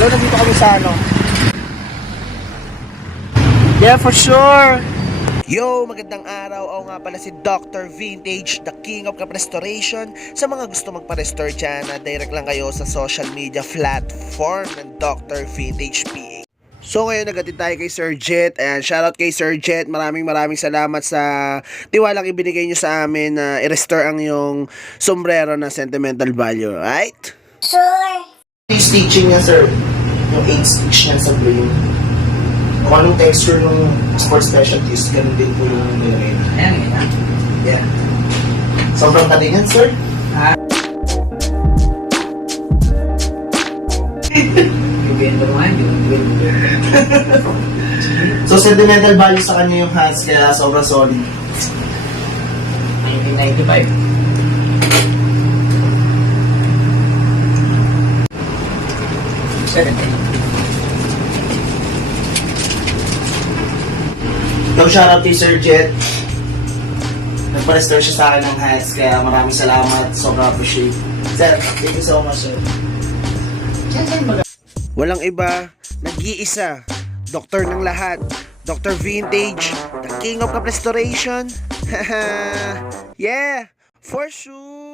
Hello, nandito kami sa ano. Yeah, for sure. Yo, magandang araw. Ako nga pala si Dr. Vintage, the king of cup restoration. Sa mga gusto magpa-restore dyan, direct lang kayo sa social media platform ng Dr. Vintage PH. So ngayon nagatid tayo kay Sir Jet. Ayan, shoutout kay Sir Jet. Maraming salamat sa tiwalang ibinigay nyo sa amin na i-restore ang yung sombrero na sentimental value. Right? Sure. Yung stitching niya, sir. Yung 8 stitch niya sa brain. Kung anong texture ng sports specialties, ganun din po yung nilagay. Ayan, ayan. Yeah. Sobrang taling yan, sir. Yung bento mo nga, yung bento. So, sentimental value sa kanya yung hats, kaya sobrang solid. 1995. 17. So, shoutout kay Sir Jet. Nagpa-restore siya sa akin ng hats, kaya maraming salamat. Sobrang appreciate. Sir, thank you so much, sir. Walang iba, nag-iisa, doktor ng lahat, Dr. Vintage, the king of cup restoration. Yeah, for sure.